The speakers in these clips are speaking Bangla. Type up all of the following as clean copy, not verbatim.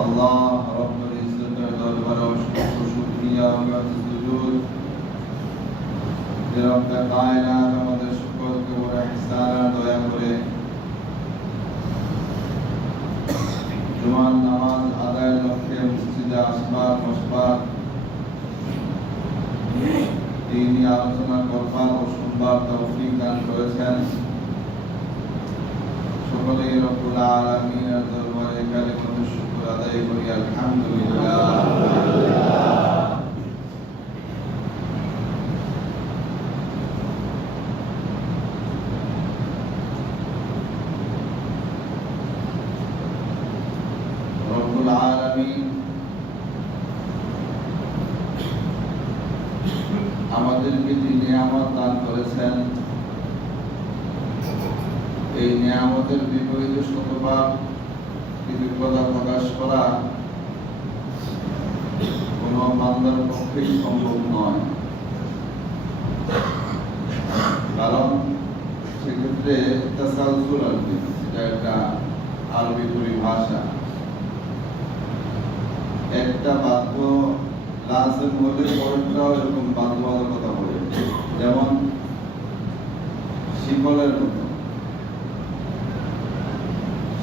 আল্লাহ রাব্বুল ইজ্জতের দরবারে অসংখ্য শুকরিয়া ও সুজুদ। যে রব্বে কায়নাত আমাদের সকলকে বড় ইহসান আর দয়া করে জুমার নামাজ আদায়ের লক্ষ্যে মসজিদে আসবার বসবার, তিনি আলোচনা করবার ও শুনবার তৌফিক দান করেছেন। সকলেই রব্বুল আলামিনের দরবারে কালিমাতুশ শুকর আদায় করি আলহামদুলিল্লাহ। রব্বুল আলামিন আমাদেরকে যে নিয়ামত দান করেছেন, এই নিয়ামতের বিপরীতে শতবার কৃতজ্ঞতা প্রকাশ করা কোন বান্দার পক্ষেই সম্ভব নয়। কারণ সেক্ষেত্রে তাসালসুল আরবি, এটা একটা আরবি পরিভাষা। একটা বাক্য লাজেম হলে পরেরটাও এরকম বাধ্যবাধকতা হবে। যেমন শিকলের মতো,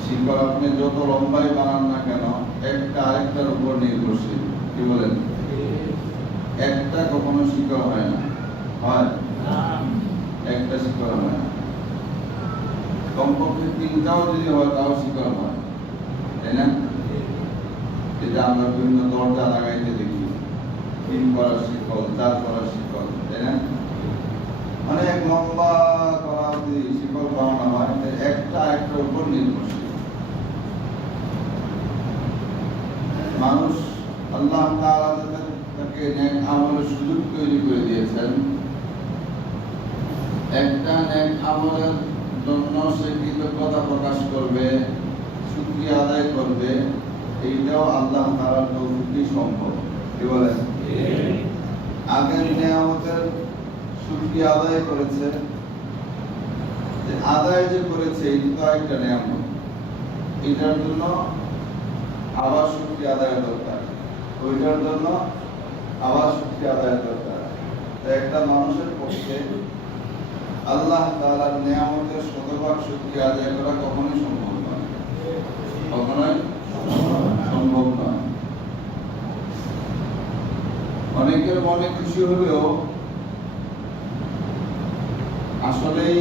শিকল আপনি যত লম্বাই বানান না কেন, একটা আরেকটার উপর নির্ভরশীল। কি বলেন? একটা কখনো শিকল হয় না, হয় একটা শিকল হয় না। কমপক্ষে তিনটাও যদি হয় তাও শিকল হয়, তাই না? যেটা আমরা বিভিন্ন দরজা লাগাইতে দেখি, 3 করার শিকল, 4 করার শিকল, তাই না? অনেক লম্বা করা যদি শিকল বানানো হয়, একটা আরেকটার উপর নির্ভরশীল। মানুষ আল্লাহ তাআলা তাকে নেক আমলের সুযোগ তৈরি করে দিয়েছেন। একটা নেক আমলের জন্য সে কৃতজ্ঞতা প্রকাশ করবে, শুকরিয়া আদায় করবে, এইটাও আল্লাহ তাআলার তৌফিকই সম্ভব। কি বলেন? আগের নিয়ামতের শুকরিয়া আদায় করেছে, যে আদায় যে করেছে এটা তো একটা নিয়ামত, এটার জন্য আবার শুকরিয়া আদায় দরকার, ওইটার জন্য আবার শুকরিয়া আদায় দরকার। তাই একটা মানুষের পক্ষে আল্লাহ তাআলার নিয়ামতের শতভাগ শুকরিয়া আদায় করা কখনোই সম্ভব নয়, কখনোই সম্ভব নয়। অনেকের মনে খুশি হলেও আসলেই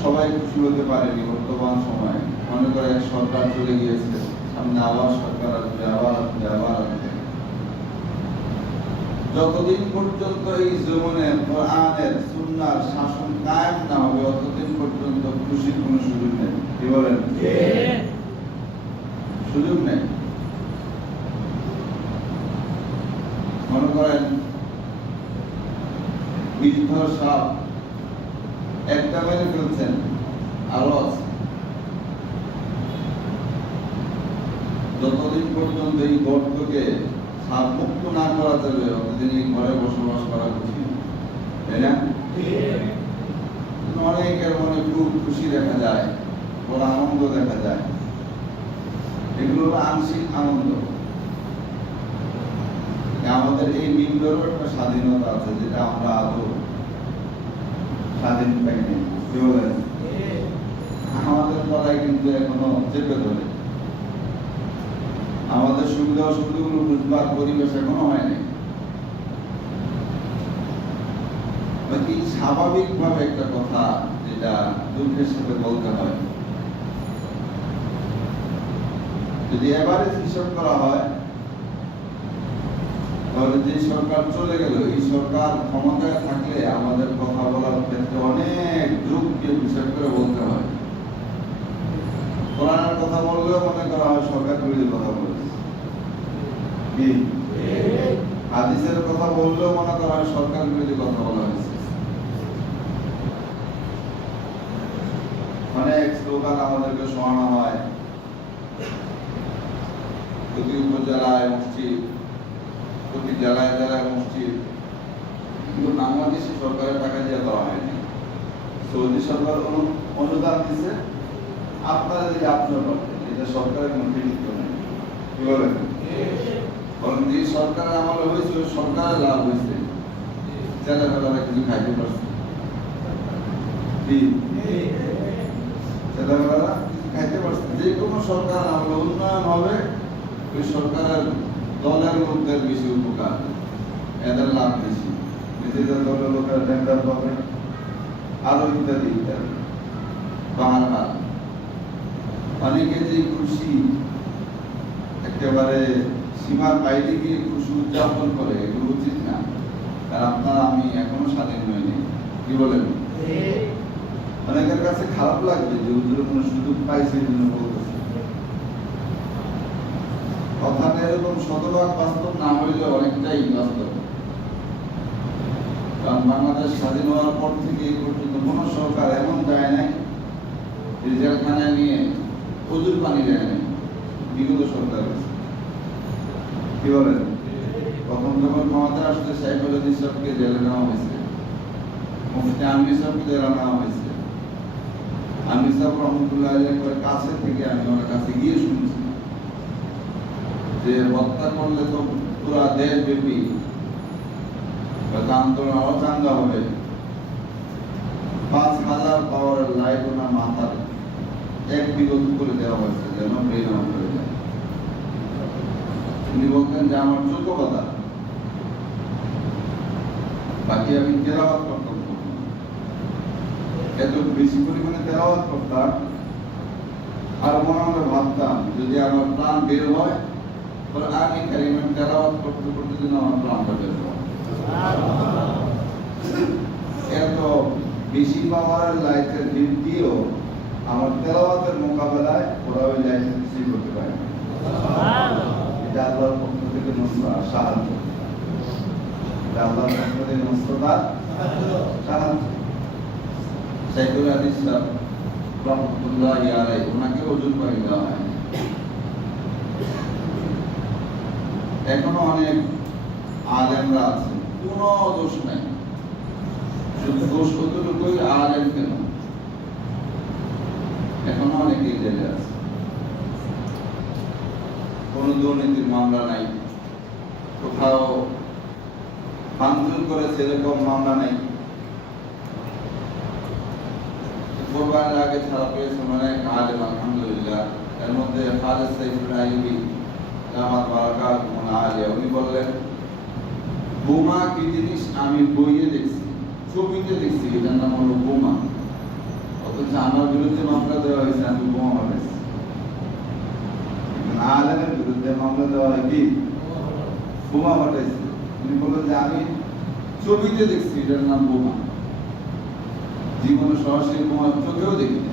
সবাই খুশি হতে পারেনি। বর্তমান সময়ে মনে করে এক সরকার চলে গিয়েছে, সামনে আবার সরকার আসবে, আবার আসবে, আবার আসবে। যতদিন পর্যন্ত এই জীবনে কোরআনের সুন্নাহর শাসন কায়েম না হবে, ততদিন পর্যন্ত খুশির কোনো সুযোগ নেই। কি বলেন? সুযোগ নেই। মনে করেন বিষধর সাপ একটা মেরে ফেলছেন, আরো আছে। যতদিন পর্যন্ত এই গর্তকে সাপ মুক্ত না করা যাবে, ততদিন এই ঘরে বসবাস করা কঠিন, তাই না? অনেকের মনে খুব খুশি দেখা যায়, বড় আনন্দ দেখা যায়। এগুলো আংশিক আনন্দ। আমাদের এই মিন্ডেরও একটা স্বাধীনতা আছে, যেটা আমরা আদৌ স্বাধীন পাইনি। কি বলেন? আমাদের গলায় কিন্তু এখনো চেপে ধরে। আমাদের সুবিধা অসুবিধাগুলো বুঝবার পরিবেশ এখনো হয়নি। কি স্বাভাবিকভাবে একটা কথা যেটা দুঃখের সাথে বলতে হয়, যদি এভারেজ হিসাব করা হয়, তাহলে যে সরকার চলে গেল, এই সরকার ক্ষমতায় থাকলে আমাদের কথা বলার ক্ষেত্রে অনেক যুগকে হিসাব করে বলতে হয়। কোরআনের কথা বললেও মনে করা হয় সরকার বিরোধী কথা বলেছে, হাদিসের কথা বললেও মনে করা হয় সরকার বিরোধী কথা বলা হয়েছে। অনেক স্লোগান আমাদেরকে শোনানো হয়, প্রতি উপজেলায় মসজিদ, প্রতি জেলায় জেলায় মসজিদ, কিন্তু বাংলাদেশে সরকারের টাকা দিয়ে দেওয়া হয়নি। সৌদি সরকার অনুদান দিচ্ছে, আপনারা যদি আপনার করতেন, এটা সরকারের কোনো কৃতিত্ব নেই। কি বলেন? বরং যে সরকারের আমলে হয়েছে ওই সরকারের লাভ হয়েছে, ছেলেমেয়েরা কিছু খাইতে পারছে। কি ছেলেমেয়েরা কিছু খাইতে পারছে। যে কোনো সরকার আমলে উন্নয়ন হবে, ওই সরকারের দলের লোকদের বেশি উপকার, এদের লাভ বেশি, নিজেদের দলের লোকের টেন্ডার পাবে, আরো ইত্যাদি ইত্যাদি। বাহার অনেকে যে খুশি একেবারে সীমার বাইরে গিয়ে খুশি উদযাপন করে, এগুলো উচিত না। কারণ আপনারা আমি এখনো স্বাধীন হইনি। কি বলেন? অনেকের কাছে খারাপ লাগবে যে হুজুর কোনো সুযোগ পাইছে এই জন্য বলতেছে। কথাটা এরকম শতভাগ বাস্তব না হইলে অনেকটাই বাস্তব। কারণ বাংলাদেশ স্বাধীন হওয়ার পর থেকে এই পর্যন্ত কোনো সরকার এমন যায় নাই যে জেলখানায় নিয়ে প্রচুর পানি দেয় নাই। বিগত সরকার কি বলেন? প্রথম যখন ক্ষমতা আসলে সাইফুল হাদিস সাহেবকে জেলে নেওয়া হয়েছে, মুফতি আমির সাহেবকে জেলে নেওয়া হয়েছে। আমির সাহেব রহমতুল্লাহ আলাইহির কাছে থেকে আমি ওনার কাছে গিয়ে শুনছি যে হত্যা করলে তো পুরা দেশব্যাপী আন্দোলন আরো চাঙ্গা হবে। 5,000 পাওয়ারের লাইট ওনার মাথার এক বিগত করে দেওয়া হয়েছে যেন ব্রেন আউট হয়ে যায়। তিনি বলতেন যে আমার চোখ কথা, বাকি আমি তেলাওয়াত করতাম। এত বেশি পরিমাণে তেলাওয়াত করতাম আর মনে মনে ভাবতাম যদি আমার প্রাণ বের হয় তাহলে আমি কারিমের তেলাওয়াত করতে করতে যেন আমার প্রাণটা বের হয়। এত বেশি পাওয়ারের লাইটের ডিপ দিয়েও আমার তেলাওয়াতের মোকাবেলায় ওরা ওই লাইটের কিছুই করতে পারে না। এটা আল্লাহর পক্ষ থেকে সাহায্য, এটা আল্লাহর পক্ষ থেকে নসরতার সাহায্য। সাইফুল হাদিস সাহেব রহমতুল্লাহ আলাইহি ওনাকে ওজুর করে দেওয়া হয়। এখনো অনেক আলেমরা আছে, কোনো দোষ নাই, শুধু দোষ কতটুকুই আলেম কেন, এখনো অনেকে জেলে আছে। কোন দুর্নীতির মামলা নাই, কোথাও ভাঙচুর করেছে এরকম মামলা নাই। কোরবানির আগে ছাড়া পেয়েছে অনেক আলেম আলহামদুলিল্লাহ। এর মধ্যে খালেদ সাইফুল আইবি জামাত বারাকাত আলিয়া উনি বললেন বোমা কি জিনিস আমি বইয়ে দেখছি, ছবিতে দেখছি, এটার নাম হলো বোমা। অথচ আমার বিরুদ্ধে মামলা দেওয়া হয়েছে আমি বোমা বানাইছি। আলেমের বিরুদ্ধে মামলা দেওয়া হয় কি বোমা বানাইছে। উনি বললেন যে আমি ছবিতে দেখছি, এটার নাম বোমা, জীবনে সরাসরি বোমা চোখেও দেখিনি।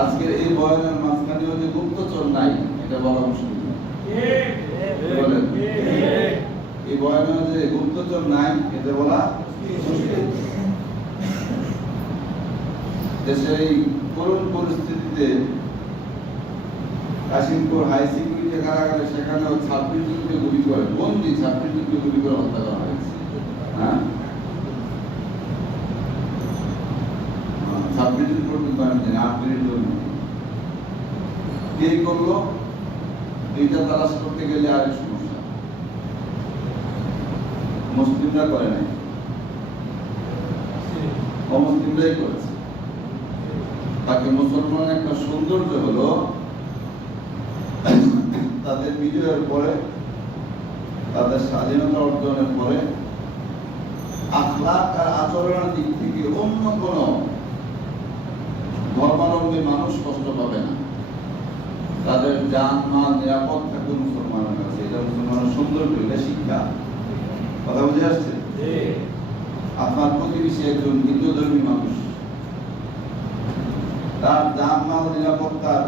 আজকের এই বয়ানের মাঝখানেও যে গুপ্তচর নাই এটা বলা মুশকিল। এই বয়ানেও যে গুপ্তচর নাই এটা বলা মুশকিল। দেশের এই করুণ পরিস্থিতিতে কাশিমপুর হাই সিকিউরিটি কারাগারে সেখানেও 26 জনকে গুলি করে, বন্দি 26 জনকে গুলি করে হত্যা করা হয়েছে। হ্যাঁ, 26 জন পর্যন্ত আমি জানি, 8 মিনিট জন্য কে করলো এইটা তালাশ করতে গেলে আরেক সমস্যা। মুসলিমরা করে নাই, অমুসলিমরাই করেছে। তাকে মুসলমানের একটা সৌন্দর্য হলো তাদের বিজয়ের পরে, তাদের স্বাধীনতা অর্জনের পরে আখলাক আর আচরণের দিক থেকে অন্য কোন ধর্মাবলম্বী মানুষ কষ্ট পাবে না। তাদের জান মাল নিরাপদ থাকবে মুসলমানের কাছে। এটা মুসলমানের সৌন্দর্য, এটা শিক্ষা। কথা বুঝে আসছে? আপনার প্রতিবেশী একজন হিন্দুধর্মী মানুষ, তার জান মাল নিরাপত্তার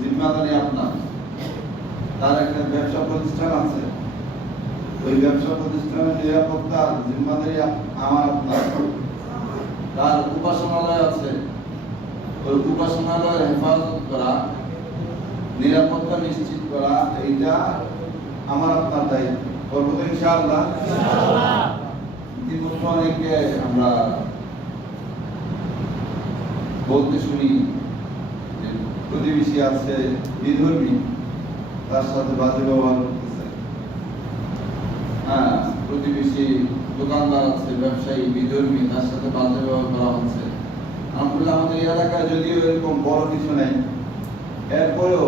জিম্মাদারি আপনার। তার একটা ব্যবসা প্রতিষ্ঠান আছে, ওই ব্যবসা প্রতিষ্ঠানের নিরাপত্তার জিম্মাদারি আমার আপনার। তার উপাসনালয় আছে, ওই উপাসনালয়ের হেফাজত করা, নিরাপত্তা নিশ্চিত করা, এইটা আমার আপনার দায়িত্ব। করবো তো ইনশাআল্লাহ। ইতিমধ্যে অনেকে আমরা বলতে শুনি যে প্রতিবেশী আছে বিধর্মী, তার সাথে বাজে ব্যবহার করতেছে। হ্যাঁ, প্রতিবেশী দোকানদার আছে ব্যবসায়ী বিধর্মী, তার সাথে বাজে ব্যবহার করা হচ্ছে। আলহামদুলিল্লাহ আমাদের এই এলাকায় যদিও এরকম বড় কিছু নেই, এরপরেও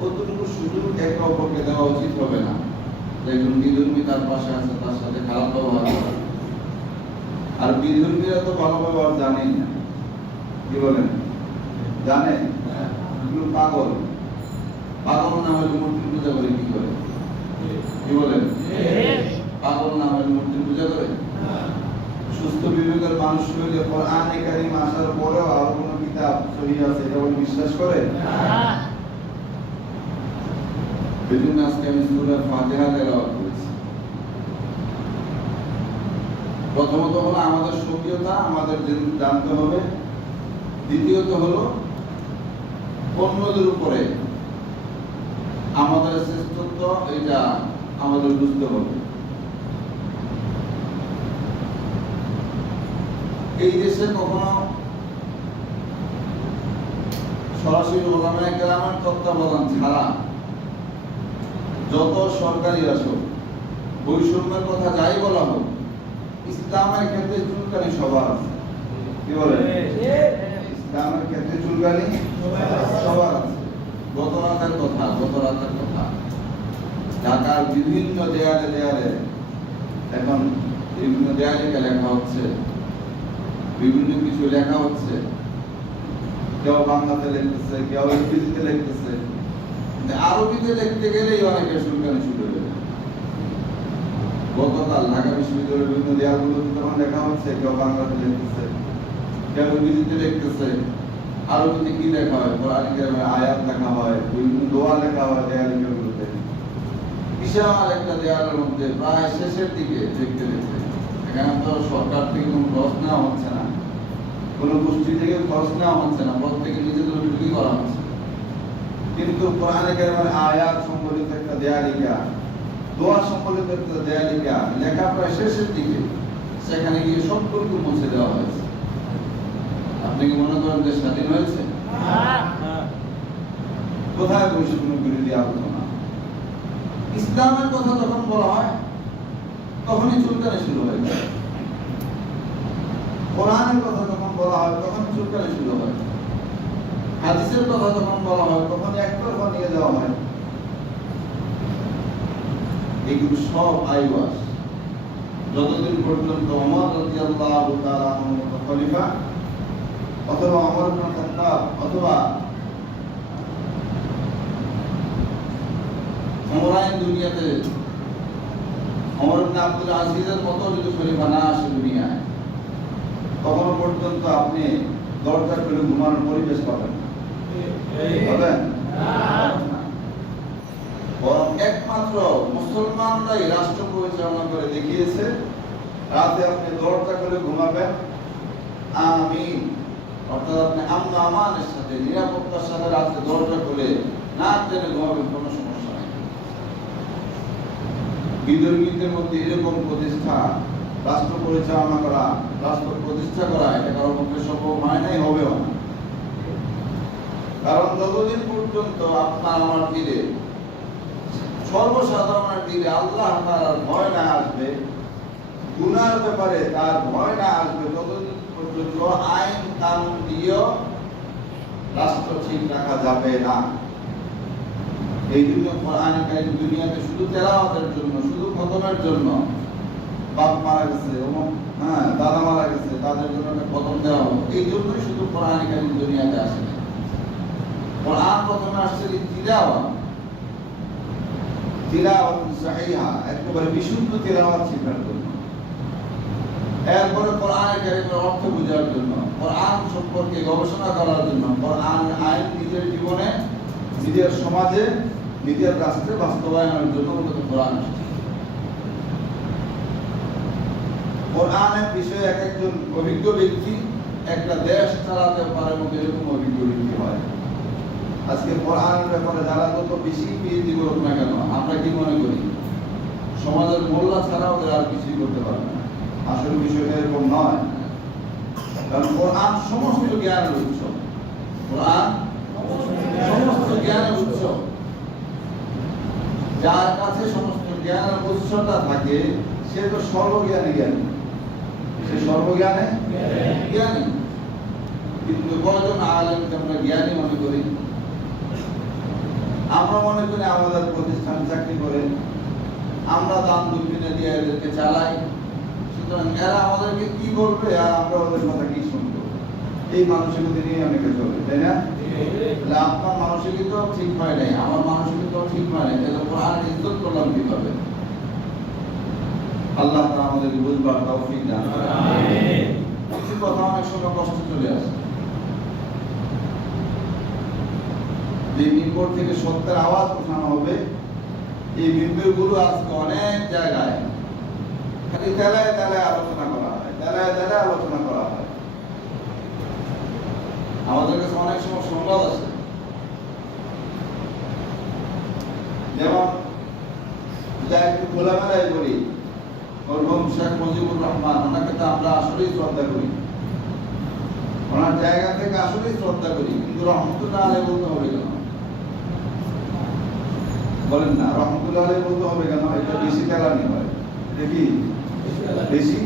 কতটুকু সুযোগ একে অপরকে দেওয়া উচিত হবে না। একজন বিধর্মী তার পাশে আছে, তার সাথে খারাপ ব্যবহার করে। আর বিধর্মীরা তো ভালো ব্যবহার জানেই না, কি বলেন? জানে? এগুলো পাগল। পাগল না হলে মূর্তি পূজা করে কি করে? কি বলেন? পাগল না হলে মূর্তি পূজা করে? সুস্থ বিবেকের মানুষ হইলে কোরআনে কারীম আসার পরেও আর কোনো কিতাব সহিহ আছে এটা বলে বিশ্বাস করে? এজন্য আজকে আমি সূরা ফাতিহা তেলাওয়াত করেছি। প্রথমত হলো আমাদের সক্রিয়তা আমাদের জানতে হবে, দ্বিতীয়ত হলো অন্যদের উপরে আমাদের শ্রেষ্ঠত্ব এটা আমাদের বুঝতে হবে। এই দেশে কখনো সরাসরি ওলামায়ে কেরামের তত্ত্বাবধান ছাড়া যত সরকারি আসুক, বৈষম্যের কথা যাই বলা হোক, ইসলামের ক্ষেত্রে চুলকানি সবার আছে। কি বলে? ইসলামের ক্ষেত্রে চুলকানি সবার আছে। গত রাতের কথা ঢাকার বিভিন্ন দেয়ালে এখন বিভিন্ন দেয়ালে লেখা হচ্ছে, বিভিন্ন কিছু লেখা হচ্ছে। কেউ বাংলাতে লিখতেছে, কেউ ইংরেজিতে লিখতেছে। আরবিতে লিখতে গেলেই অনেকের চুলকানি শুরু হয়ে যায়। গতকাল ঢাকা বিশ্ববিদ্যালয়ের বিভিন্ন দেয়ালগুলোতে তখন লেখা হচ্ছে, কেউ বাংলাতে লিখতেছে, কেউ ইংরেজিতে লিখতেছে। আরবিতে কি লেখা হয়? কোরআন কারীমের আয়াত লেখা হয়, বিভিন্ন দোয়া লেখা হয় দেয়ালগুলোতে। বিশাল একটা দেয়ালের মধ্যে প্রায় শেষের দিকে দেখতে। এখানে তো সরকার থেকে কোনো খরচ নেওয়া হচ্ছে না, কোনো গোষ্ঠী থেকে খরচ নেওয়া হচ্ছে না, প্রত্যেকে নিজেদের উদ্যোগী করা হচ্ছে। কিন্তু কোরআনে কারীমের আয়াত সম্বলিত একটা দেয়ালিকা, দোয়া সম্বলিত একটা দেয়ালিকা লেখা প্রায় শেষের দিকে, সেখানে গিয়ে সবটুকু মুছে দেওয়া হয়েছে। আপনি কি মনে করেন যে স্বাধীন হয়েছে? কোথায় বৈষম্য বিরোধী আলোচনা? ইসলামের কথা যখন বলা হয় তখনই চুলকানি শুরু হয়ে যায়। কোরআনের কথা যখন বলা হয় তখন চুলকানি শুরু হয়। হাদিসের কথা যখন বলা হয় তখন একতরফা নিয়ে যাওয়া হয়। এগুলো সব আইওয়াস। যতদিন পর্যন্ত ওমর রাদিয়াল্লাহু তাআলা আনহু খলিফা অথবা ওমর ইবনে খাত্তাব অথবা ওমরাইন দুনিয়াতে ওমর ইবনে আব্দুল আজিজের মতো যদি খলিফা না আসে দুনিয়ায়, তখন পর্যন্ত আপনি দরজা খুলে ঘুমানোর পরিবেশ পাবেন না। বরং একমাত্র মুসলমানরাই রাষ্ট্র পরিচালনা করে দেখিয়েছে, রাতে আপনি দরজা খুলে ঘুমাবেন আমিন, অর্থাৎ আপনি আমন আমানের সাথে নিরাপত্তার সাথে রাতে দরজা খুলে না টেনে ঘুমাবেন, কোনো সমস্যা নেই। বিধর্মীদের মধ্যে এরকম প্রতিষ্ঠা, রাষ্ট্র পরিচালনা করা, রাষ্ট্র প্রতিষ্ঠা করা এটা কারোর পক্ষে সম্ভব হয় নাই, হবেও না। কারণ যতদিন পর্যন্ত আপনার আমার দিলে, সর্বসাধারণের দিলে আল্লাহ তাআলার ভয় না আসবে, গুনার ব্যাপারে তার ভয় না আসবে, ততদিন পর্যন্ত আইন কানুন দিয়েও রাষ্ট্র ঠিক রাখা যাবে না। এই জন্য কোরআন কারীম দুনিয়াতে শুধু তেলাওয়াতের জন্য, শুধু খতমের জন্য, বাপ মারা গেছে, দাদা মারা গেছে, তাদের জন্য একটা খতম দেওয়া হবে, এই জন্যই শুধু কোরআন কারীম দুনিয়াতে আসে না। কোরআন প্রথমে আসছে তিলাওয়াত সাহিহা, একেবারে বিশুদ্ধ তিলাওয়াত শেখার জন্য। এরপরে কোরআন কারীমের অর্থ বোঝার জন্য, কোরআন সম্পর্কে গবেষণা করার জন্য, কোরআন আইন নিজের জীবনে, নিজের সমাজে, নিজের রাষ্ট্রে বাস্তবায়নের জন্য মূলত কোরআন আসছে। কোরআনের বিষয়ে এক একজন অভিজ্ঞ ব্যক্তি একটা দেশ চালাতে পারে মতো এরকম অভিজ্ঞ ব্যক্তি হয়। আজকে কোরআনের ব্যাপারে যারা যত বেশি পিএইচডি করুক না কেন, আমরা কি মনে করি সমাজের মোল্লা ছাড়া ওদের আর কিছুই করতে পারবে না। আসলে বিষয়টা এরকম নয়, কারণ কোরআন সমস্ত জ্ঞানের উৎস। যার কাছে সমস্ত জ্ঞানের উৎসটা থাকে সে তো সর্বজ্ঞানী জ্ঞানী, সে সর্বজ্ঞানে জ্ঞানী। কিন্তু কজন আলেমকে আমরা জ্ঞানী মনে করি? আমরা মনে করি আমাদের প্রতিষ্ঠান চাকরি করে, আমরা দান দক্ষিণে দিয়ে এদেরকে চালাই, সুতরাং এরা আমাদেরকে কি বলবে আর আমরা ওদের কথা কি শুনবো, এই মানসিকতা নিয়ে অনেকে চলে, তাই না? তাহলে আপনার মানসিকতা ঠিক হয় নাই, আমার মানসিকতা ঠিক হয় নাই, তাহলে কোরআন ইজ্জত করলাম কিভাবে? আল্লাহ তাআলা আমাদের বুঝবার তৌফিক দান করেন। আমিন। কিছু কথা অনেক সময় কষ্ট চলে আসে, যে মিম্বর থেকে সত্যের আওয়াজ উঠানো হবে, এই মিম্বরগুলো আজকে অনেক জায়গায় খালি তেলায় তেলায় আলোচনা করা হয়, তেলায় তেলায় আলোচনা করা হয়। আমাদের কাছে অনেক সময় সংবাদ আছে, যেমন যা একটু খোলামেলায় বলি, মরহুম শেখ মুজিবুর রহমান, ওনাকে তো আমরা আসলেই শ্রদ্ধা করি, ওনার জায়গা থেকে আসলেই শ্রদ্ধা করি, কিন্তু রহমতুল্লাহ আলাইহি বলতে হবে কেন? বলেন না, রহমতুল্লাহ আলাইহি বলতে হবে কেন? এটা বেশি তেলানি হয়, দেখি বেশি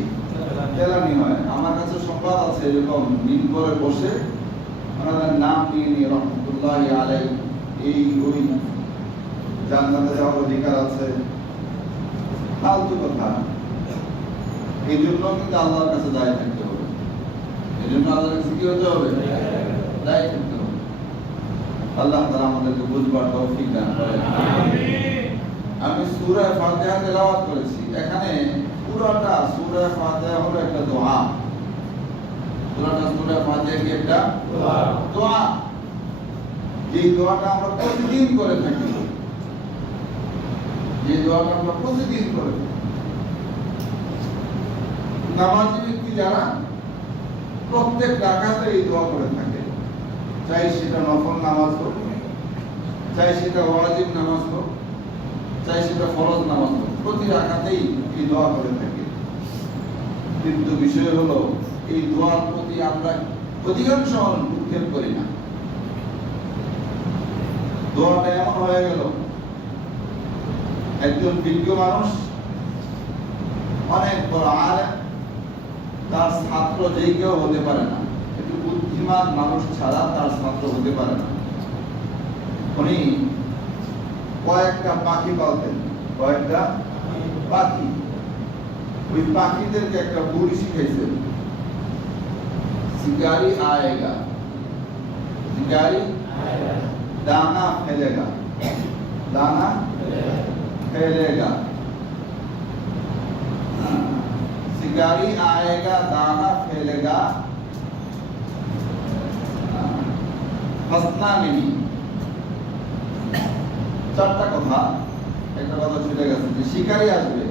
তেলানি হয়। আমার কাছে সংবাদ আছে, এরকম মিম্বরে বসে ওনাদের নাম নিয়ে নিয়ে রহমতুল্লাহ আলাইহি এই ওই জান্নাতে যাওয়ার অধিকার আছে, ফালতু কথা। এই জন্য কিন্তু আল্লাহর কাছে দায়ী থাকতে হবে, এই জন্য আল্লাহর কাছে কি হতে হবে? দায়ী থাকতে হবে। আল্লাহ তাআলা আমাদেরকে বুঝবার তৌফিক দান করেন। আমিন। আমি সূরা ফাতিহা তেলাওয়াত করেছি, এখানে পুরোটা সূরা ফাতিহা হলো একটা দোয়া, পুরোটা সূরা ফাতিহা কি একটা দোয়া, যে দোয়াটা আমরা প্রতিদিন করে থাকি, যে দোয়াটা আমরা প্রতিদিন করে থাকি। নামাজি ব্যক্তি যারা প্রত্যেক রাকাতে এই দোয়া করে থাকে, চাই সেটা নফল নামাজ হোক, চাই সেটা ওয়াজিব নামাজ হোক, চাই সেটা ফরজ নামাজ হোক, প্রতি রাকাতেই এই দোয়া করে থাকে। কিন্তু বিষয় হলো এই দোয়ার প্রতি আমরা অধিকাংশ ভ্রুক্ষেপ করি না। দোয়াটা এমন হয়ে গেল, একজন বিজ্ঞ মানুষ, অনেক বড় আলেম, তার ছাত্র যে কেউ হতে পারে না, একটু বুদ্ধিমান মানুষ ছাড়া তার ছাত্র হতে পারে না। উনি কয়েকটা পাখি পালতেন, কয়েকটা পাখি, ওই পাখিদেরকে একটা বুড়ি শিখাইছেন, শিকারি আয়েগা, শিকারি দানা ফেলেগা, দানা फैलेगा, शिकारी आएगा दाना फैलेगा, फंसना नहीं। চারটা কথা, একটা কথা ছুটে গেছে, যে শিকারি আসবে,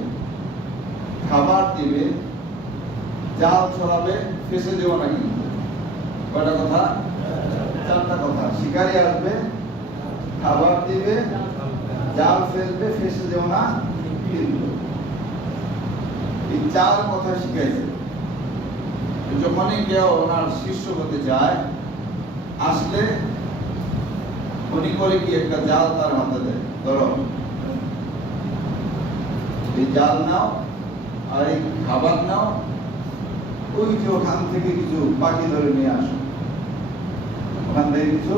খাবার দিবে, জাল ছড়াবে, ফেসে দেবো না কিন্তু। কয়টা কথা? চারটা কথা। শিকারি আসবে, খাবার দিবে, জাল ফেলবে, ফেসে দেও না কিন্তু। এই চার কথা শিখাইছে। যখনই কেউ ওনার শিষ্য হতে যায়, আসলে উনি করে কি একটা জাল তার হাতে দেয়, ধরো এই জাল নাও আর এই খাবার নাও, ওই যে ওখান থেকে কিছু পাখি ধরে নিয়ে আসো, ওখান থেকে কিছু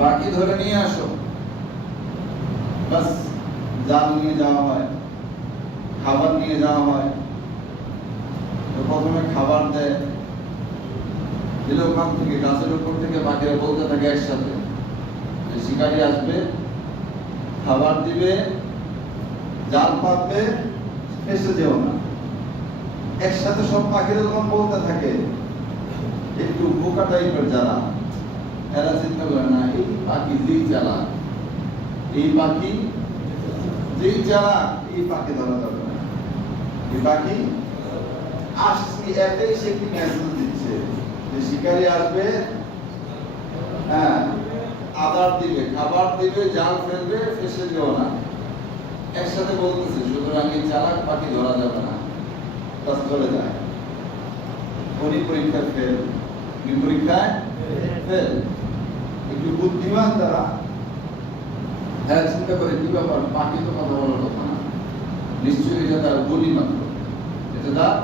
পাখি ধরে নিয়ে আসো, বাস জাল নিয়ে যাওয়া হয়, খাবার নিয়ে যাওয়া হয়। তো প্রথমে খাবার দেয়, দিলে ওখান থেকে গাছের উপর থেকে পাখিরা বলতে থাকে একসাথে, যে শিকারি আসবে, খাবার দিবে, জাল পাতবে, ফেসে যেও না। একসাথে সব পাখিরা যখন বলতে থাকে, একটু বোকা টাইপের যারা, এরা চিন্তা করে না, এই পাখি যেই চালা, এই পাখি যেই চালা, এই পাখি ধরা যাবে না, এই পাখি আসছি, এতেই সে কি মেসেজ দিচ্ছে যে শিকারি আসবে, হ্যাঁ, আদার দিবে, খাবার দিবে, জাল ফেলবে, ফেসে যেও না। একসাথে বলতেছে, সুতরাং এই চালাক পাখি ধরা যাবে না, বাস চলে যায়। উনি পরীক্ষায় ফেল, উনি পরীক্ষায় ফেল। একটু বুদ্ধিমান তারা হ্যাঁ, চিন্তা করে কি ব্যাপার, পাখি তো কথা বলার কথা না, নিশ্চয়ই এটা তার বলি মাত্র, এটা তার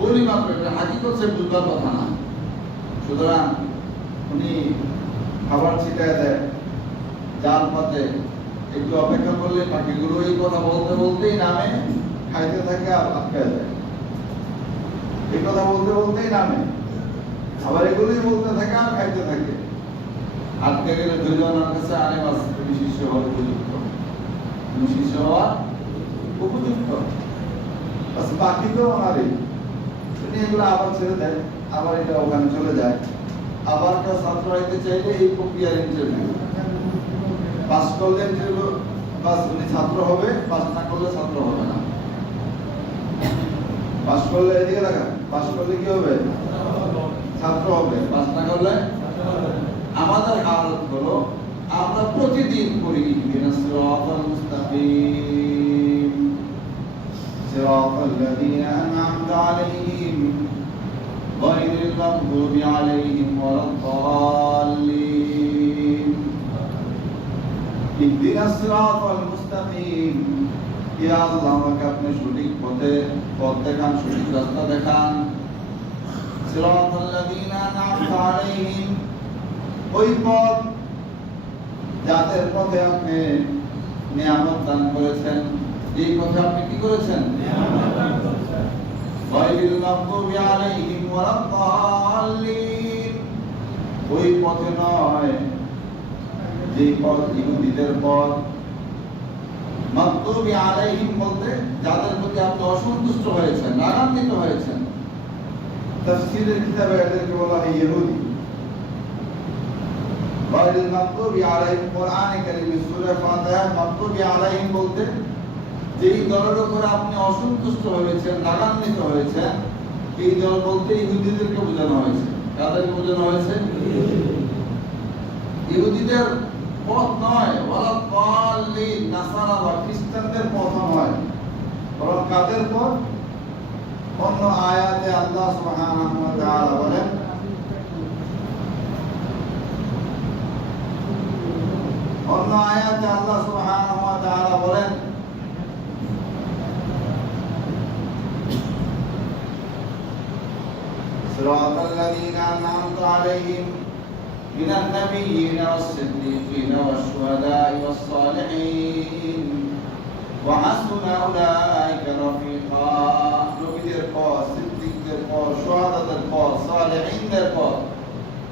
বলি মাত্র, এটা হাকিকত সে বুঝবার কথা না। সুতরাং উনি খাবার ছিটায় দেয় জাল পাতে, একটু অপেক্ষা করলে পাখিগুলো এই কথা বলতে বলতেই নামে, খাইতে থাকে আর আটকায় যায়, এই কথা বলতে বলতেই নামে, আবার এগুলোই বলতে থাকে আর খাইতে থাকে। আটকে গেলে দুজনের কাছে আরে বাস, তুমি শিষ্য হওয়ার উপযুক্ত, তুমি শিষ্য হওয়ার উপযুক্ত। বাস বাকি তো ওনারই, তিনি এগুলো আবার ছেড়ে দেয়, আবার এটা ওখানে চলে যায়। আবার কেউ ছাত্র হইতে চাইলে এই প্রক্রিয়ার ইন্টারভিউ পাস করলে ইন্টারভিউ, বাস উনি ছাত্র হবে, পাস না করলে ছাত্র হবে না। পাস করলে এদিকে দেখা, পাস করলে কি হবে, ছাত্র হবে, পাস না করলে। আমাদের হালত হলো আমরা প্রতিদিন করি ইহদিনাস সিরাতাল মুস্তাকিম সিরাতাল লাযীনা আন'আমতা আলাইহিম গায়রিল মাগদুবি আলাইহিম ওয়ালাদ-দাল্লিন। ইহদিনাস সিরাতাল মুস্তাকিম, ইয়া আল্লাহ আমাকে আপনি সঠিক পথ দেখান, সঠিক রাস্তা দেখান। সিরাতাল লাযীনা আন'আমতা আলাইহিম, ওই পথ যাদের পথে আপনি নিয়ামত দান করেছেন, এই পথে আপনি কি করেছেন, নিয়ামত দান করেছেন। গায়রিল মাগদুবি আলাইহিম ওয়ালাদ-দাল্লিন, ওই পথে নয় যে পথ ইহুদিদের পথ। মাগদুবি আলাইহিম বলতে যাদের প্রতি আপনি অসন্তুষ্ট হয়েছেন, রাগান্বিত হয়েছেন। তাফসীরের কিতাবে এদেরকে বলা হয় ইহুদি। গায়রিল মাগদুবি আলাইহিম, কোরআনে কারীমে সূরা ফাতিহা মাগদুবি আলাইহিম বলতে যেই দলের উপর আপনি অসন্তুষ্ট হয়েছেন, রাগান্বিত হয়েছেন, এই দল বলতে ইহুদিদেরকে বোঝানো হয়েছে। কাদেরকে বোঝানো হয়েছে? ইহুদিদের পথ নয়, ওয়ালাদ-দাল্লিন, নাসারা বা খ্রিস্টানদের পথ নয়, বরং কাদের পথ? অন্য আয়াতে আল্লাহ সুবহানাহু ওয়া তাআলা বলেন, অন্য আয়াতে আল্লাহ সুবহানাহু ওয়া তাআলা বলেন, সিরাতাল লাযীনা আন'আমতা আলাইহিম মিনান নাবিয়্যিনা ওয়াস-সিদ্দীকিনা ওয়াশ-শুহাদা'i ওয়াস-সালিহিন ওয়া হাসুনা উলাইকা রাফীকা। নবীদের পথ, সিদ্দীকদের পথ, শুহাদাদের পথ, সালিহিনদের পথ,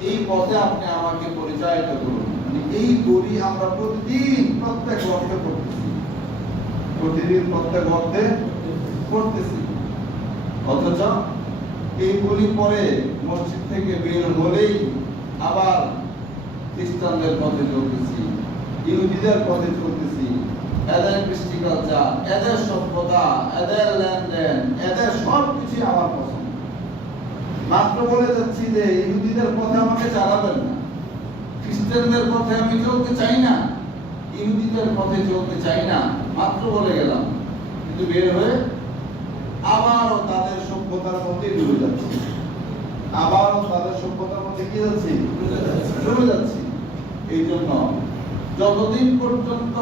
এই পথে আপনি আমাকে পরিচালিত করুন। এই বলি আমরা প্রতিদিন প্রত্যেক ওয়াক্তে পড়তেছি, প্রতিদিন প্রত্যেক ওয়াক্তে পড়তেছি, অথচ এই বলি পরে মসজিদ থেকে বের হলেই আবার খ্রিস্টানদের পথে চলতেছি, ইহুদিদের পথে চলতেছি। এদের কৃষ্টি কালচার, এদের সভ্যতা, এদের লেনদেন, এদের সবকিছু আমার পছন্দ। মাত্র বলে যাচ্ছি যে ইহুদিদের পথে আমাকে চালাবেন না, খ্রিস্টানদের পথে আমি চলতে চাই না, ইহুদিদের পথে চলতে চাই না, মাত্র বলে গেলাম। কিন্তু বের হয়ে আবারও তাদের সভ্যতার মধ্যে ডুবে যাচ্ছি, আবারও তাদের সভ্যতার মধ্যে কি যাচ্ছি, ডুবে যাচ্ছি। এই জন্য যতদিন পর্যন্ত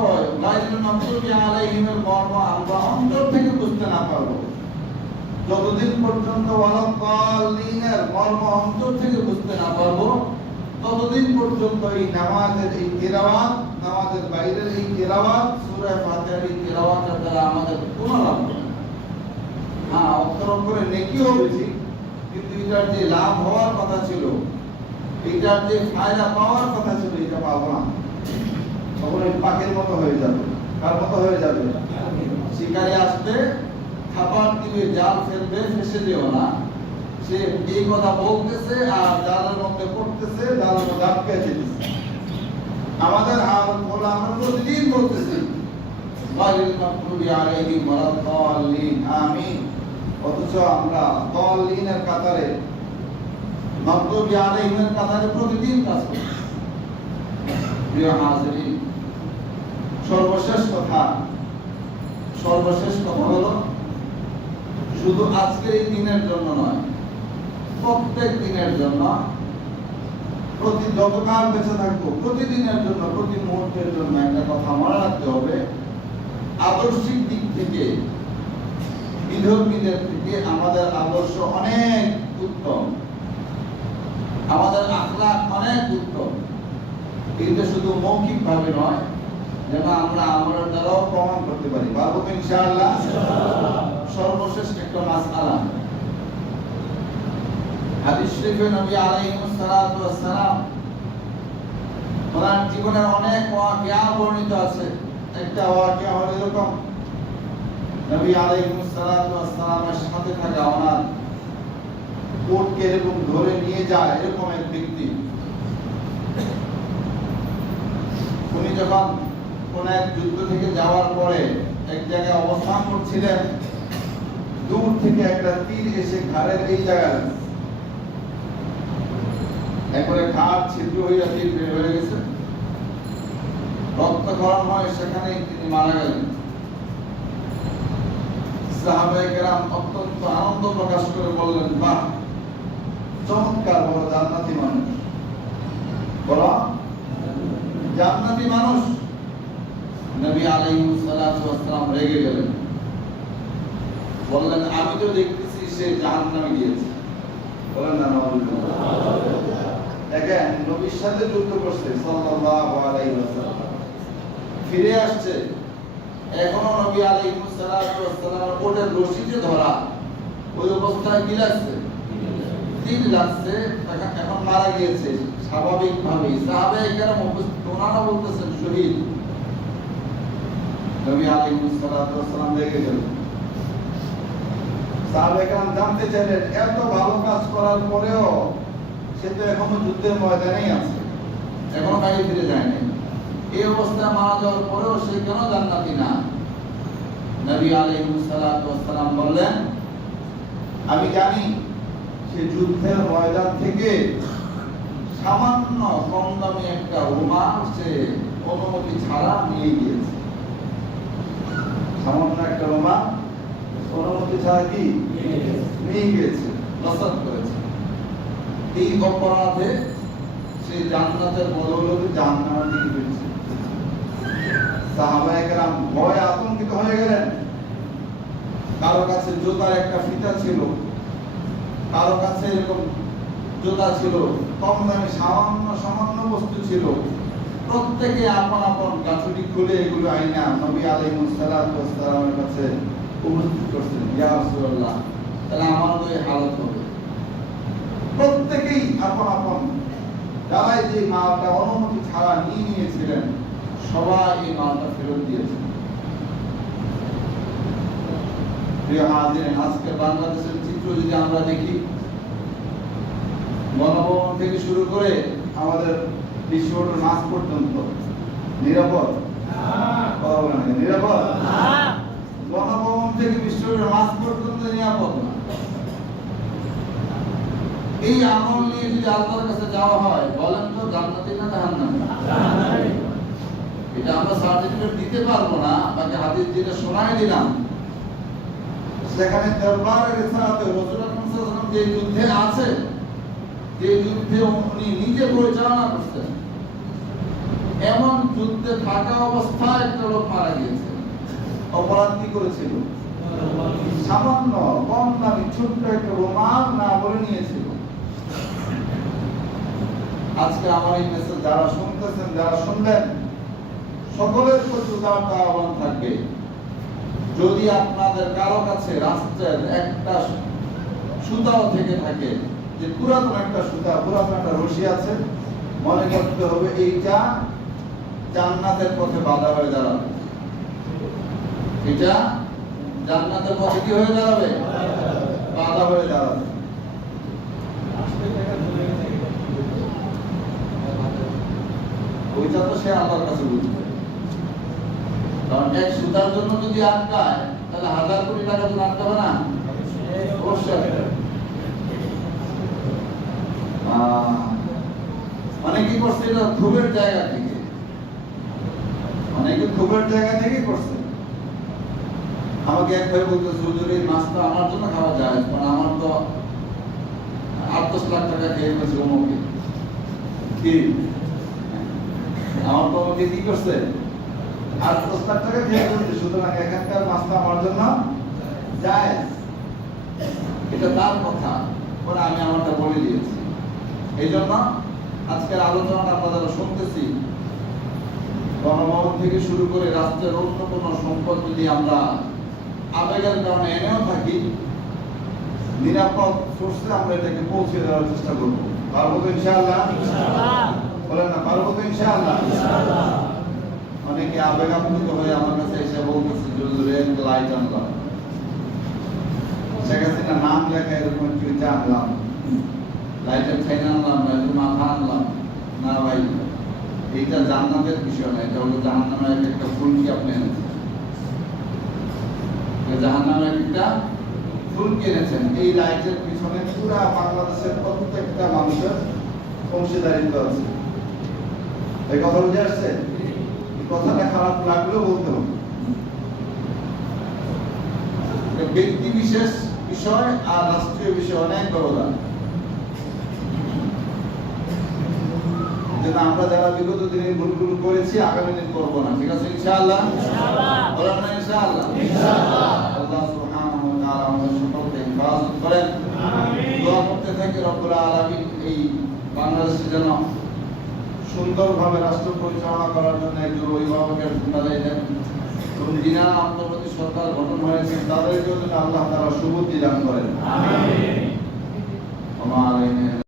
গায়রিল মাগদুবি আলাইহিমের মর্ম আমরা অন্তর থেকে বুঝতে না পারবো, যতদিন পর্যন্ত ওয়ালাদ-দাল্লিনের মর্ম অন্তর থেকে বুঝতে না পারবো, ততদিন পর্যন্ত এই নামাজের এই তিলাওয়াত, নামাজের বাইরের এই তিলাওয়াত, সূরা ফাতিহার এই তিলাওয়াতের দ্বারা আমাদের কোনো লাভ হবে না। হ্যাঁ, অক্ষর অক্ষরে নেকিও বেশি, কিন্তু এটার যে লাভ হওয়ার কথা ছিল, এটার যে ফায়দা পাওয়ার কথা ছিল, এটা পাবো না। তখন এই পাখির মতো হয়ে যাবে। কার মতো হয়ে যাবে? শিকারি আসবে, খাবার দিবে, জাল ফেলবে, ফেসে দিও না। সে এই কথা বলতেছে আর জালের মধ্যে পড়তেছে, জালের মধ্যে আটকে যেতেছে। আমাদের হালত হলো আমরা প্রতিদিন বলতেছি গায়রিল মাগদুবি আলাইহিম ওয়ালাদ-দাল্লিন, আমিন, অথচ আমরা দাল্লিনের কাতারে, মাগদুবি আলাইহিমের কাতারে প্রতিদিন কাজ করি। প্রিয় হাজিরিন, সর্বশেষ কথা হলো শুধু আজকের এই দিনের জন্য নয়, প্রত্যেক দিনের জন্য যতকাল বেঁচে থাকবো প্রতিদিনের জন্য, প্রতি মুহূর্তের জন্য একটা কথা মনে রাখতে হবে, আদর্শিক দিক থেকে বিধর্মীদের থেকে আমাদের আদর্শ অনেক উত্তম, আমাদের আখলাক অনেক উত্তম। এটা শুধু মৌখিক ভাবে নয়, যেন আমরা আমাদের দ্বারাও প্রমাণ করতে পারি। পারবো তো ইনশাআল্লাহ? সর্বশেষ একটা মাসআলা, হাদিস শরীফে নবী আলাইহিস সালাতু ওয়াস সালাম ওনার জীবনের অনেক ওয়াকিয়া বর্ণিত আছে। একটা ওয়াকিয়া হলো এরকম, নবী আলাইহিস সালাতু ওয়াস সালামের সাথে থাকা ওনার কোটকে এরকম ধরে নিয়ে যায় এরকম এক ব্যক্তি। উনি যখন কোন এক যুদ্ধ থেকে যাওয়ার পরে এক জায়গায় অবস্থান করছিলেন, দূর থেকে একটা তীর এসে ঘাড়ের এই জায়গায় একবারে ঘাড় ছিদ্র হয়ে তীর বের হয়ে গেছে, রক্তক্ষরণ হয়, সেখানে তিনি মারা গেলেন। সাহাবায়ে কেরাম অত্যন্ত আনন্দ প্রকাশ করে বললেন, বাহ, চমৎকার, বড় জান্নাতি মানুষ, বড় জান্নাতি মানুষ। নবী আলাইহিস সালাতু ওয়াস সালাম রেগে গেলেন, বললেন, আমি তো দেখতেছি সে জাহান্নামে গিয়েছে। বলেন না নাউযুবিল্লাহ। দেখেন, নবীর সাথে যুদ্ধ করছে সাল্লাল্লাহু আলাইহি ওয়াসাল্লাম, ফিরে আসছে, এখনো নবী আলাইহিস সালাতু ওয়াস সালামের কোটের রশিতে ধরা, ওই অবস্থায় কি লাগছে? তীর লাগছে, এখন মারা গিয়েছে। স্বাভাবিকভাবেই সাহাবায়ে কেরাম উপস্থিত, ওনারা বলতেছেন শহীদ। নবী আলাইহিস সালাতু ওয়াস সালাম রেগে গেলেন। সাহাবায়ে কেরাম জানতে চাইলেন, এত ভালো কাজ করার পরেও সে তো এখনো যুদ্ধের ময়দানেই আছে, এখনো বাড়ি ফিরে যায়নি, এই অবস্থায় মারা যাওয়ার পরেও সে কেন জান্নাতি না? নবী আলাইহিস সালাতু ওয়াস সালাম বললেন, আমি জানি সে যুদ্ধের ময়দান থেকে সামান্য কম দামি একটা রুমাল সে অনুমতি ছাড়া নিয়ে গিয়েছে। সামান্য একটা রুমাল অনুমতি ছাড়া কি নিয়ে গিয়েছে, নসরত করেছে। এই অপরাধে সে জান্নাতের বদৌলতে জাহান্নামের দিকে ফিরছে। সাহাবায়ে কেরাম ভয়ে আতঙ্কিত হয়ে গেলেন। কারো কাছে জুতার একটা ফিতা ছিল, কারো কাছে এরকম জুতা ছিল, কম দামি সামান্য বস্তু ছিল। প্রত্যেকে আপন আপন গাছটি খুলে এগুলো আইনা নবী আলাইহিস সালাতু ওয়াস সালামের কাছে উপস্থিত করছেন। ইয়া রাসূলুল্লাহ, তাহলে আমার তো এই হালত হবে। প্রত্যেকেই আপন আপন যারাই যে মালটা অনুমতি ছাড়া নিয়ে নিয়েছিলেন, সবাই এই মালটা ফেরত দিয়েছেন। প্রিয় হাজিরিন, আজকে বাংলাদেশের চিত্র যদি আমরা দেখি, গণভবন থেকে শুরু করে আমাদের বিশ্ব রোডের মাঝ পর্যন্ত নিরাপদ? কথা বলেন, নিরাপদ? গণভবন থেকে বিশ্ব রোডের মাঝ পর্যন্ত নিরাপদ না। এই আমল নিয়ে যদি আল্লাহর কাছে যাওয়া হয়, বলেন তো জান্নাতি না জাহান্নামী? এটা আমরা সার্টিফিকেট দিতে পারবো না, বাকি হাদিস যেটা শোনাই দিলাম, সেখানে দরবারে রিসালাতে রাসূল আকরাম সাল্লাল্লাহু আলাইহি ওয়াসাল্লাম যে যুদ্ধে আছে, যে যুদ্ধে উনি নিজে পরিচালনা করছেন, এমন যুদ্ধে থাকা অবস্থায় একটা লোক মারা গিয়েছে। অপরাধ কি করেছিল? সামান্য কম দামি ছোট্ট একটা রুমাল না বলে নিয়েছিল। আজকে আমার এই মেসেজ যারা শুনতেছেন, যারা শুনলেন, সকলের প্রতি উদারতা আহ্বান থাকবে, যদি আপনাদের কারো কাছে রাষ্ট্রের একটা সুতাও থেকে থাকে, যে পুরাতন একটা সুতা, পুরাতন একটা রশি আছে, মনে করতে হবে এইটা জান্নাতের পথে বাধা হয়ে দাঁড়াবে। এটা জান্নাতের পথে কি হয়ে দাঁড়াবে? বাধা হয়ে দাঁড়াবে। ওইটা তো সে আল্লাহর কাছে বুঝবে। কারণ এক সুতার জন্য যদি আটকায়, তাহলে 1000 কোটি টাকা জন্য আটকাবে না? অবশ্যই। মানে কি করছে? এটা ক্ষোভের জায়গা থেকে, অনেকে ক্ষোভের জায়গা থেকে করছে। আমাকে এক ভাই বলতেছে, হুজুর এই মাছটা আমার জন্য খাওয়া যায়, কারণ আমার তো 8-10 লাখ টাকা খেয়ে ফেলছে অমুকে। কি আমার কমিটি কি করছে? 8 টাকা খেয়ে ফেলছে, সুতরাং এখানকার মাছটা আমার জন্য জায়েজ। এটা তার কথা, পরে আমি আমারটা বলে দিয়েছি। এই জন্য আজকের আলোচনাটা আমরা যারা শুনতেছি, গণভবন থেকে শুরু করে রাষ্ট্রের অন্য কোনো সম্পদ যদি আমরা আবেগের কারণে এনেও থাকি, নিরাপদ সোর্সে আমরা এটাকে পৌঁছে দেওয়ার চেষ্টা করবো। পারবো তো ইনশাআল্লাহ? বলেন না, পারবো তো ইনশাআল্লাহ? অনেকে আবেগ আপ্লুত হয়ে আমার কাছে এসে বলতেছে জোরে লাইট আনলাম, শেখ হাসিনা নাম লেখা এরকম টুইটে আনলাম, লাইটের ফাইন আনলাম, লাইটের মাথা আনলাম। না ভাই, এইটা জান্নাতের বিষয় না, এটা হলো জাহান্নামের একটা ফুলকি আপনি এনেছেন। জাহান্নামের একটা ফুলকি এনেছেন। এই লাইটের পিছনে পুরা বাংলাদেশের প্রত্যেকটা মানুষের অংশীদারিত্ব আছে। এই কথা বুঝে আসছে? এই কথাটা খারাপ লাগলেও বলতে হবে। ব্যক্তি বিশেষ বিষয় আর রাষ্ট্রীয় বিষয় অনেক ব্যবধান। যেটা আমরা যারা বিগত দিনে ভুলগুলো করেছি আগামী দিন করবো না, ঠিক আছে ইনশাআল্লাহ? বলেন না ইনশাআল্লাহ? আল্লাহ সুবহানাহু ওয়া তাআলা আমাদের সকলকে হেফাজত করেন। দোয়া করতে থাকি রব্বুল আলামিন এই বাংলাদেশে যেন সুন্দরভাবে রাষ্ট্র পরিচালনা করার জন্য একজন অভিভাবকের জিম্মাদারি দেন, এবং যিনারা অন্তর্বর্তী সরকার গঠন হয়েছে তাদেরকেও যেন আল্লাহ তাআলা সুবুদ্ধি দান করেন। আমিন।